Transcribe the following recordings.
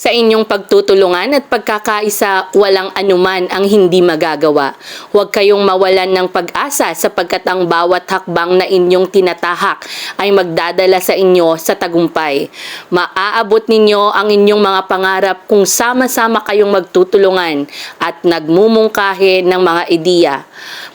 Sa inyong pagtutulungan at pagkakaisa, walang anuman ang hindi magagawa. Huwag kayong mawalan ng pag-asa sapagkat ang bawat hakbang na inyong tinatahak ay magdadala sa inyo sa tagumpay. Maaabot ninyo ang inyong mga pangarap kung sama-sama kayong magtutulungan at nagmumungkahi ng mga ideya.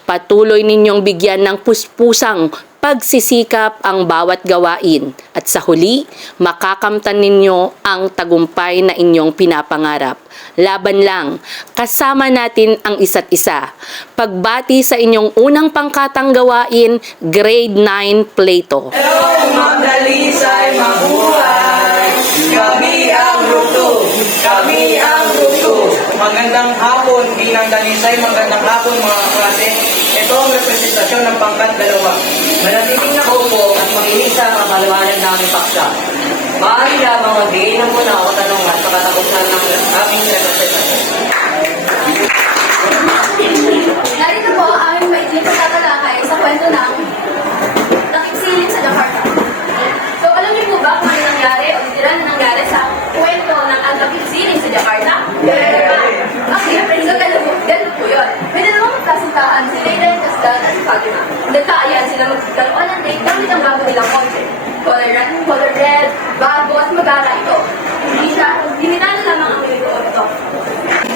Patuloy ninyong bigyan ng puspusang pagsisikap ang bawat gawain at sa huli, makakamtan ninyo ang tagumpay na inyong pinapangarap. Laban lang, kasama natin ang isa't isa. Pagbati sa inyong unang pangkatang gawain, Grade 9 Plato. Hello, Ma'am Dalisay, mabuhay! Kami ang Grupo 2. Kami ang Grupo 2. Magandang hapon, Ginang Dalisay. Magandang hapon, mga klase. Ito ang representasyon ng pangkat 2. Manatiling nakaupo at makinig sa mga paliwanag na aming paksa. Maaari lamang magbigay ng muna o tanungan sa katapusan ng aming representasyon. Narito po ang aming maikling pagtatalakay sa kwento ng takipsiling sa Jakarta. So, alam niyo po ba kung ano nangyari o literal na nangyari sa kwento ng ang takipsiling sa Jakarta? Okay, so ganun po yun. May dalawang magkasintahan, si Leila Castan at si Fatima. Nagkaayan sila magdalawan ng date gamit ang bago nilang kotse. Color red, bago at magara ito. Hindi na lamang ang nilikuan ito.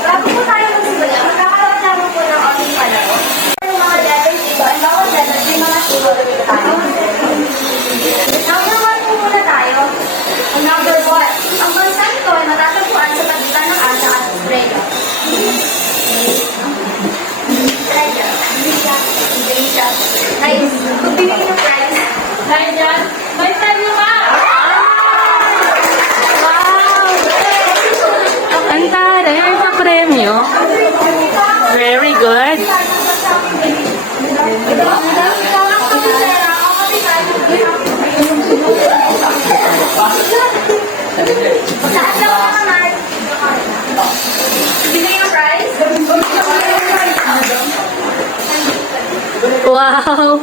Bago po tayo magsimula, magkakaroon lamang po ng ating panahon. Yung mga letters dito, ang bawat letters may mga symbol na dito tayo. Number 1 po muna tayo. Ang number 1. Ang bansa nito ay matatagpuan sa pagitan ng Asia at Australia. Indonesia. Nice. Magbibigay ng prize. Dahil dyan, may time na ka! Ang taray sa premyo. Very good. Saan lang ang kamay? Bigay ng prize? Wow!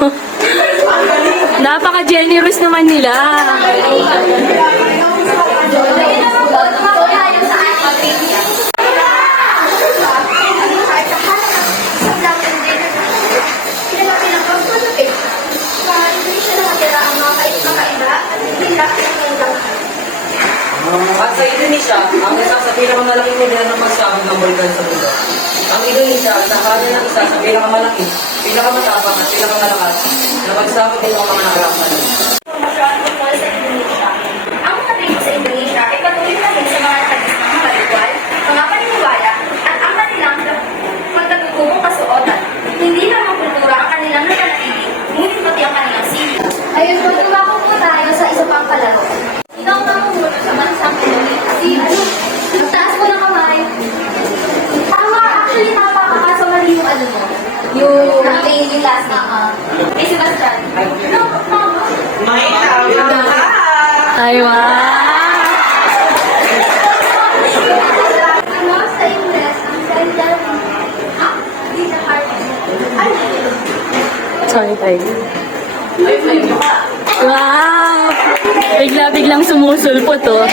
Napaka-generous naman nila. Lagyan naman po, tumawag tayo sa ating At sa Indonesia, ang isa sa pinakamalaking modelo ng pagsabog ng bulkan sa mundo. Ang Indonesia, sa kanya ng isa sa pinakamalaki, pinakamatapang at pinakamalakas na pagsabog ng mga nakarakaman. Ang mga tribo sa Indonesia ay patuloy na rin sa mga nakadismang mga ritual, mga paniniwala, at ang kanilang magtagugumong kasuotan. Hindi lamang kultura ang kanilang napanatili, ngunit pati ang kanilang sili. Ayun po, tumako po tayo sa isa pang palaro. Sino ang mamumuno sa bansang Indonesia? Taas mo ng kamay. Tama, actually tama ka kaso mali yung ano mo. Yung may last na si Sebastian. No, tama. May tawag na Ay, wow! Ano sa Ingles, ang sender hindi na hard. Ano? Sorry, tayo. Wow! Bigla-biglang sumusulpot, oh.